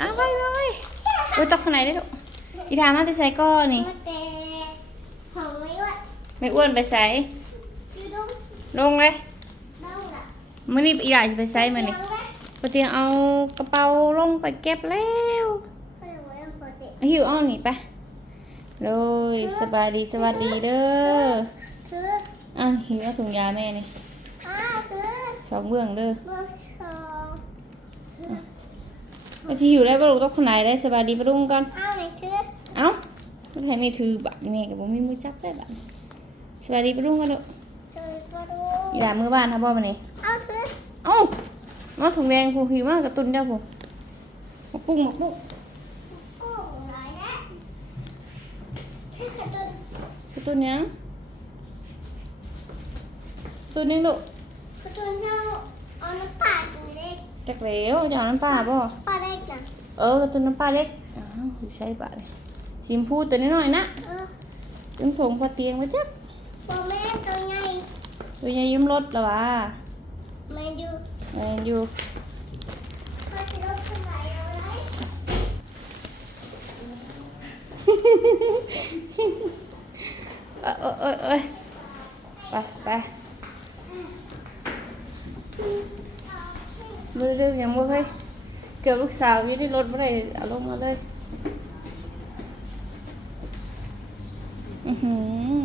อ้าวไปไปไปโอ้ยตกข้างในได้ลูกอีดามาจะใส่ก้อนี่มาแต่หอมไม่ว่าไม่อ้วนไปใส่อยู่ตรงลงเลยบ้าล่ะมื้อนี้อีดาจะไปใส่มื้อนี้ไหมปกติเอากระเป๋าลงไปเก็บแล้วไม่รู้ว่าปกติหิวเอาหนีไปโดยสบายดีสวัสดีเด้อคืออะหิวเอาถุงยาแม่นี่อ้าวคือสองเบื้องเด้อ เบอร์ สองไปที่หิวได้บ่ลูกต้องคนไหนได้สบายดีปะลุงก่อนอ้าวไหนคือเอ้าแค่นี้ถือบัตรนี่กับผมมีมือจับได้บัตรสวัสดีปะลุงกันเด้อเจอปลาดูอีหลามือบ้านครับบ่มานี่อ้าวคือเอ้ามาถุงแดงผู้หิวมากกับตุนเจ้าผู้มาปุ้งมาปุ้งกุ้งหลายนะแค่กระตุ้นกระตุนยังตุนยังลูกกระตุ้นเท่าเอาน้ำปลาตัวเล็กจักเหลวจะเอาน้ำปลาบ่ปลาเล็ก นะเออกระตุนน้ำปลาเล็กอ้าวอยู่ใช่ปะเลยชิมพูตัวน้อยๆนะเออตึงผงพอเตียงไว้จักโบแม่ตัวใหญ่ตัวใหญ่ยิ้มรถแล้ววะแม่ดูแม่นอยู่พ่อจะรถขึ้นไหนเอาไรเอ้ยเอ้ยเอ้ยเอ้ยไปไปมือเรื่องยังบ่เคย เกือบลูกสาวอยู่ในรถบ่ได้เอาลงมาเลยอือหือ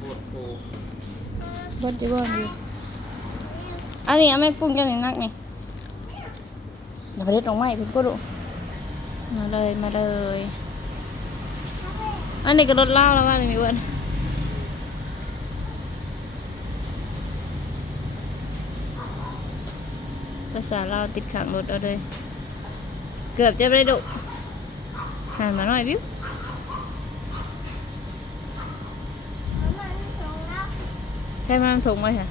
ปวดโผบดอยู่บ่อยู่อันนี้เอาแม่ปรุงกันนี่นักนี่อย่าไปเด็ดลงไม้เพิ่นก็ดูมาเลยมาเลย อันนี้ก็รถเล่าแล้วว่านี่มีอ้วน ภาษาเราติดขังรถเอาเลย เกือบจะไปดุหันมาหน่อยวิวเอามาที่ตรงแล้วใช่ไหมมันถุงไหมค่ะ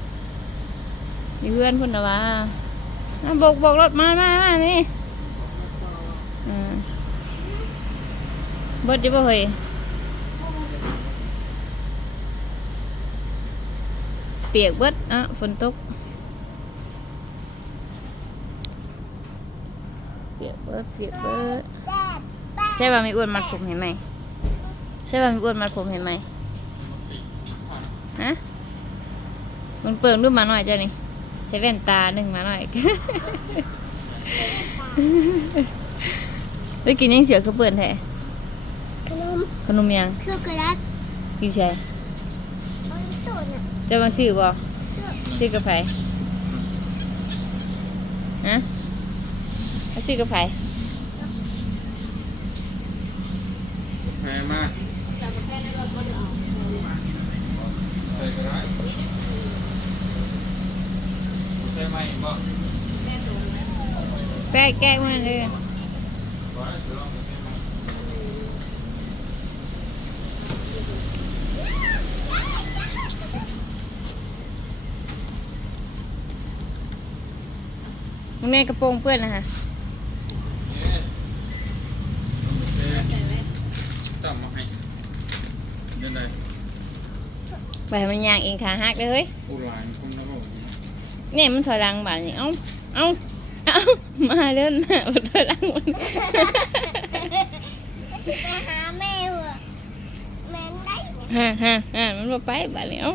มีเพื่อนพุ่นนะวะอะบกบกรถมามามานี่เบิดจะบ่เฮ้ยเปียกเบิดอะฝนตก ปียกเบิดเปียกเบิดแซ่บแป๊บใช่ป่ะมีอ้วนมัดผมเห็นไหมใช่ป่ะมีอ้วนมัดผมเห็นไหมฮะมันเปิงดูมาหน่อยจ้ะนี่ใส่แว่นตาหนึ่งมาหน่อยได้กินยังเสือเขาเปิดแท้ขนมขนมยังช็อกโกแลตอยู่ใช่เอาที่ตูดน่ะจะมาชื่อบ่เลือกชื่อกับไผฮะ เอาชื่อกับไผแพ้มากใส่ก็ได้ใส่ไหมบ่แปะแกะมันเลยบ่ได้เดี๋ยวลองใส่ไหมมึงแม่กระโปรงเปื้อนนะฮะ เอ๊ะเอ๊ะ ตั้มมาให้เดินได้ไปให้มันยางเองขาหักเลยเฮ้ยผู้หลายคนนะบ่เนี่ยมันถอยหลังบาดนี่เอ้าเอ้าเอ้ามาเดินหน้ามันถอยหลังมัน ไม่ใช่ไปหาแม่เหรอแม่ได้ฮ่าฮ่าฮ่ามันบ่ไปบาดนี่เอ้า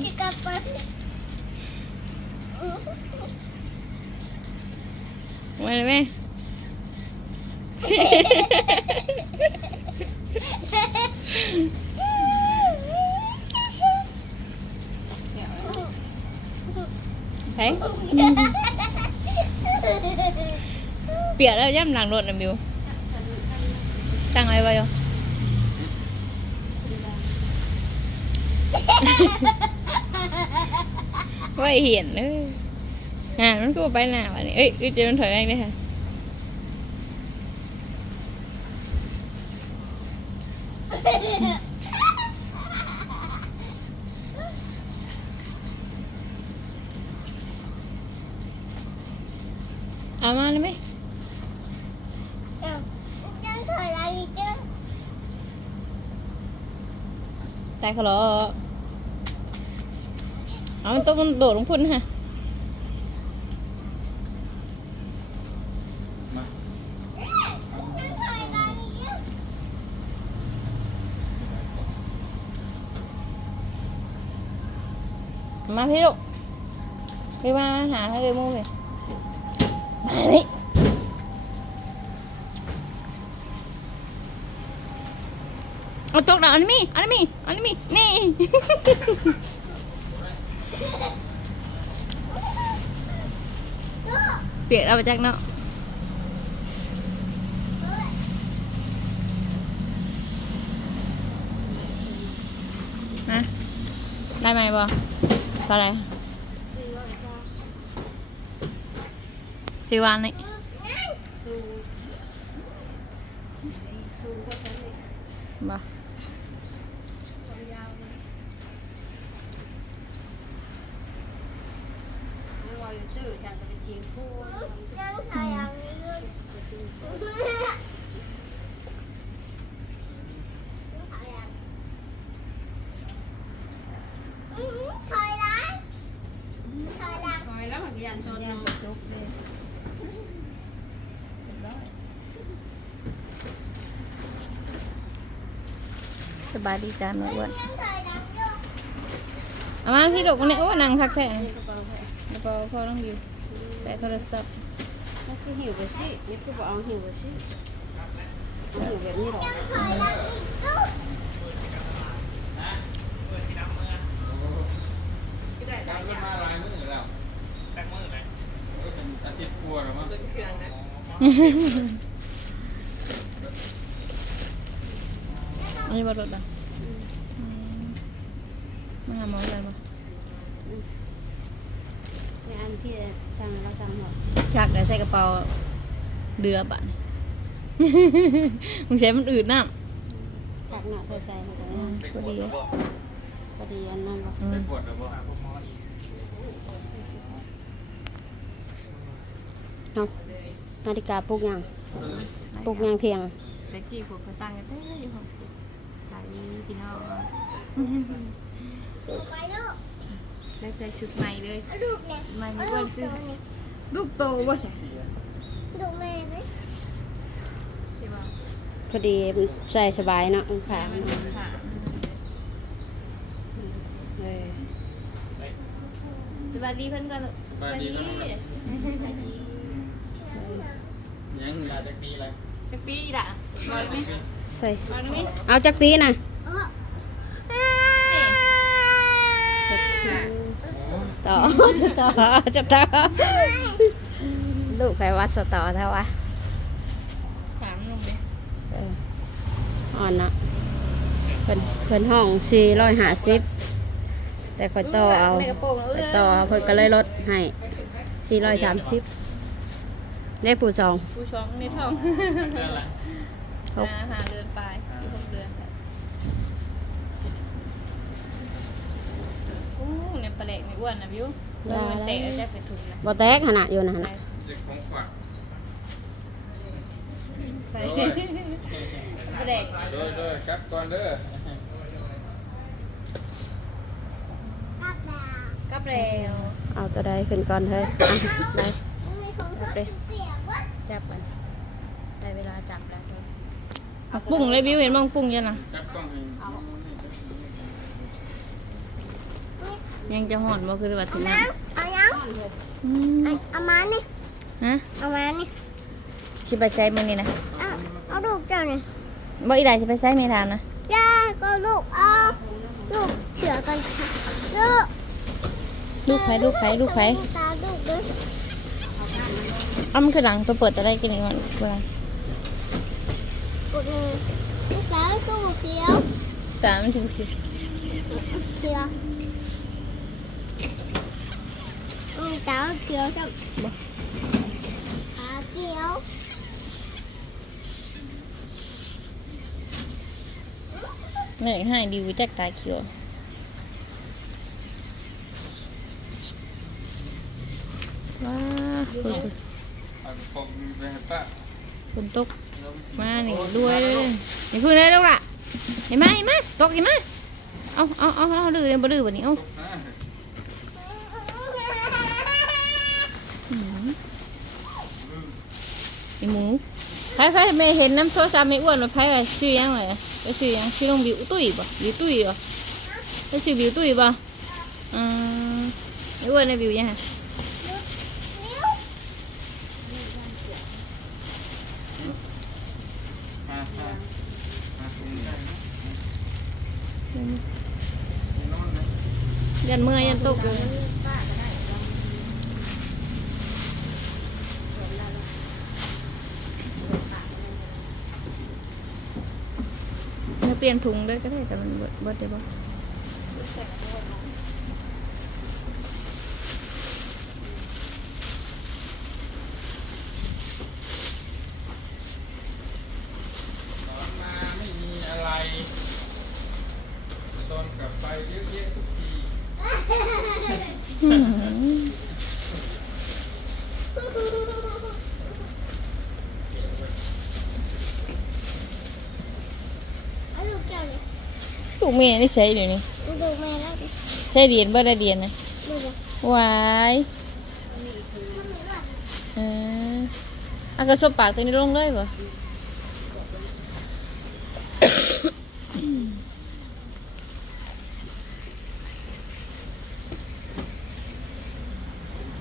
ชิกาปันมาเลยแม่ ปียกแล้วย่ำหลังรถนะมิวตั้งไว้ไว้ยไว้เห็นเอออ่ามันก็ไปหน้าวันนี้เอ้ยเจอมันถอยแรงเลยค่ะ เขาล้อเอามันต้อโดดลงพุ่นฮะมาพี่ลูกไปมาหาให้เลยมุ้งเลยมาเลย เอาตกดาวอันนี้มีอันนี้มีอันนี้มีนี่เปียกเอา ซื่อฉันจะเป็นจีนคู่ยังถอยหลังนี่เลยถอยหลังถอยหลังคอยแล้วมันก็ยันโซนยันกระตุกเลยสบายดีจ้าแม่อ้วน ยังถอยหลังอยู่ เอามาพี่ดกวันนี้โอ้นางคักแท้นี่กระเป๋าแพะแล้วก็พ่อต้องอยู่แต่โทรศัพท์นั่นคือหิวไปสินี่คือบอกเอาหิวไปสิเอาหิวแบบนี้หรอยังถอยหลังอีกตู้การขึ้นมาลายมือแล้วสักมือไหนก็เป็นอาทิตย์กลัวหรือมั้งอันนี้บอรถอะมาหาหมออะไรมา งานที่สั่งเราสั่งหมดจากได้ใส่กระเป๋าเรือบัตรมึงใช้มันอืดน้ผักหนักเธอใส่ให้กันำอืมพอดีอะพอดีอันนั้นหรออืไปมปวดหรือเปล่าเนาะนาฬิกาปลุกยังปลุกยังเที่ยงแต่กี้พวกเขาตั้งกันเต้อยู่ครับขายพี่น้องถูกไหมลูก ได้ใส่ชุดใหม่เลยเอาลูกเนี่ยชุดใหม่เอาไม่อ้ลูวนกซื้อตัวนี้ลูกโตบ่ใช่ลูกแม่ไหมใช่ป่ะพอดีใส่สบายเนาะขาค่ะเออสวัสดีเพื่อนก่อนลูกบายดีนะยังอยากจะดีอะไรจะปีด่ะมาไหมใส่มาไหมเอาจักปีน่ะ เออ ต่อจะต่อจะต่อลูกไปวัดสต่อเท่าวะถามลงเลยเอออ่อนเนาะเพิ่นเพิ่นห้องสี่ร้อยห้าสิบแต่คอยต่อเอาในกระโปรงเอคอยอต่อเอาเพิ่นก็เลยลดให้สี่ร้อยสามสิบได้ปูสองผู้ชองในท้องเรื่องอะไรครบหาหาเดือนปลายสิบหกเดือนอู้เนี่ยปลาแหลกไม่ อ้วนนะบิวเออมันเตะแล้วจะไปถุงนะบ่แตกขนาดอยู่นะไปนะเด็กของฝากไปปลาแหลกเด้อเด้อครับก่อนเด้อกลับดาวกับแล้วเอาตัวใดขึ้นก่อนเฮ้ยอะได้มีของเขาเป็นเสียงวะจับมันได้เวลาจับแล้วเฮ้ยเอาปรุงเลยบิวเห็นบ้างปรุงยังนะครับกล้องให้ ยังจะห่อนบ่คือว่าถึงน้นั้นำเอายังอืมเอาเอามานี่ฮะเอามานี่สิไปใช้มื้อนี้นะเอาเอาลูกเจ้านี่บ่อีได้สิไปใช้ไม่ทานนะย่าก็ลูกเอาลูกเสือกันค่ะลูกลูกไผลูกไผลูกไผตาลูกด้วยเอ้ามันคือหลังตัวเปิดจะได้กินอีกมันเวลาปุดนี่ลูกสาวตู้เขียวตามันถึงสิเขียวลูกสาว เขียวจังขาเขียวไม่อยากให้ดีวิจักตาเขียวว้าฝนฝนตกมาหนี่ด้วยเลยอย่าพึ่งเลยลูกล่ะเห็นไหมเห็นไหมตกเห็นไหมเอาเอาเอาเอาดื้อเลยบ่ดื้อแบ่นี้เอา ตกนะ อืม ไอหมูใครใครไม่เห็นน้ำโซซาไม่อ้วนมาใครไปชื่อยังไงไปชื่อยังชื่อน้องบิวตุ้ยบ่บิวตุ้ยบ่ไปชื่อบิวตุ้ยบ่อืมอ้วนในบิวยังไงนิ้วมามามาตรงนี้นี่นอนนะยันเมื่อยยันตกอยู่เนื้อ เปลี่ยนถุงด้วยก็ได้แต่มันเบิดเบิดได้บ่ตอนมาไม่มีอะไรแต่ตอนกลับไปเยอะแยะทุกที เอาลูกแก้วนี่ ลู กเมียนี่ใช้เดี๋ยวนี้เอาลูกแม่แล้วดิใช้เรียนเบ่ได้เรียนนะดูบ่วายเอออากระชบปากตัวนี้ลงเลยบ่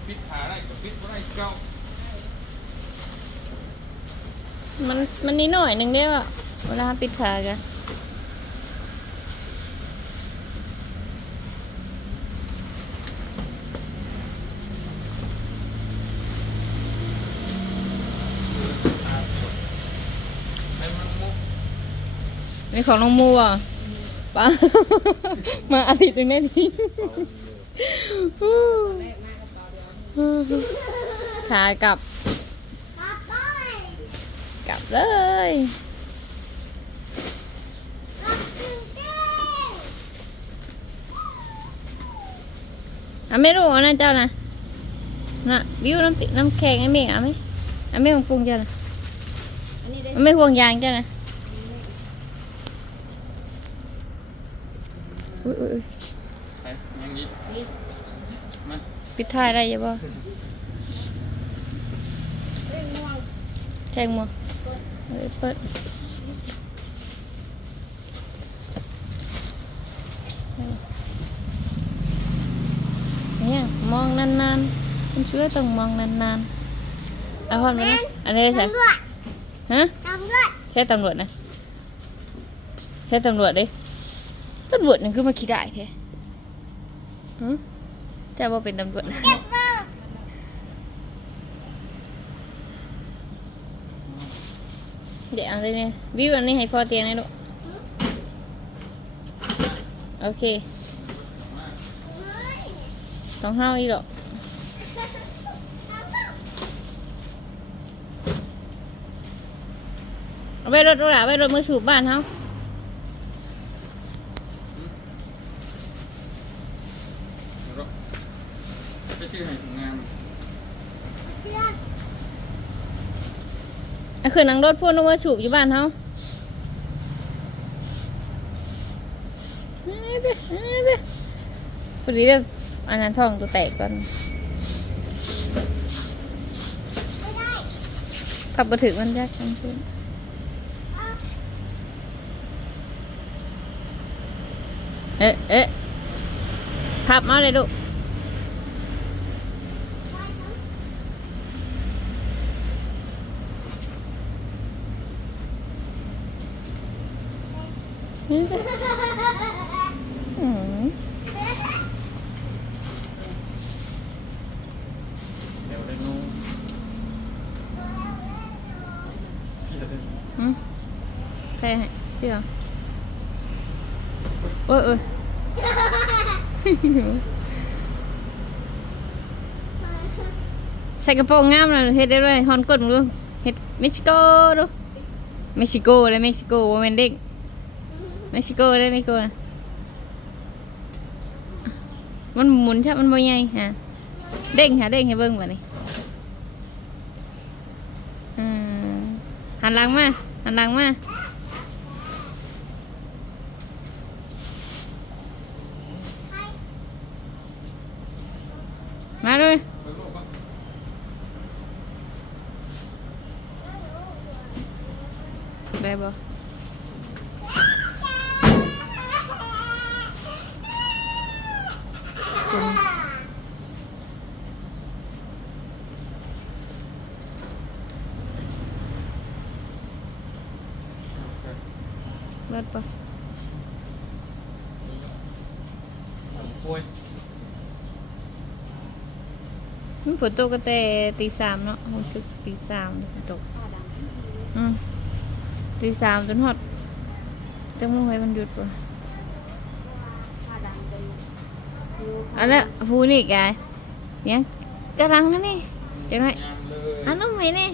ปิดขาได้กับปิดบ่ได้เก้ามันมันนิดหน่อยหนึงได้ป่ะเวลาปิดขากัน ขาปวดให้มันมุก นี่ ของน้องมูอะป้า มาอาทิตย์หนึงได้ดีขากลับ กลับเลย อะไม่รู้อันนั้นเจ้านะน่ะวิวน้ำติน้ำแข็งไอ้เมฆอะไหมอะไม่ของปรุงเจ้านะอันนี้ได้อะไม่ห่วงยางเจ้านะ อุ้ยอุ้ยอุ้ยไปยังนี้มาปิดท้ายได้ยังบ่เล่นม่วงแทงมัวเอ้ยเปิดเนี่ยมองนานๆคุณช่วยต้องมองนานๆเอาพอดมาเลยอันนี้ได้ๆใช่ตำรวจฮะตำรวจใช่ตำรวจนะใช่ตำรวจดิ ตำรวจนี่คือมาขี้ได้แท้หึจะว่าเป็นตำรวจนะเก็บมาเดี๋ยวเอาเลยเนี่ยวิวอันนี้ให้พ่อเตียงนะลูกโอเคต้องเฮาอีกหรอกเอาไปรถรถอะไปรถมือสูบบ้านเฮา แล้วไป ชื่อให้ถุงงามอันคือนังรถพ่วงลงมาสูบอยู่บ้านเฮาเอาไปเอาไปพอดีเด้ออันนั้นทองตัวแตกก่อนขับมาถึงมันยากจังขึ้นเอ๊ะเอ๊ะขับมาเลยลูก เดี๋ยวได้นูอืมใครให้เชื่อโอ้ยโอ้ยใส่กระโปรงงามเลยเฮ็ดได้ด้วยฮอนกดมึงดูเฮ็ดเม็กซิโกดูเม็กซิโกเลยเม็กซิโกว่าแม่นเด็กซิโกได้เม็กซิโกนเด้ง ฮะเด้งให้เบิ้งบ่นี่อืมหันหลังมาหันหลังมามาเลย ไปโลกปะ ได้บ่ ถปะมันฝนตกก็แต่ตีสามเนาะรู้สึกตีสามฝนตกอืมตีสามจนฮอดจังมื้อไว้มันหยุดปะอันละพูนี่แกยังกำลังนั่นนี่จังไรงามอันน้องไหมนี่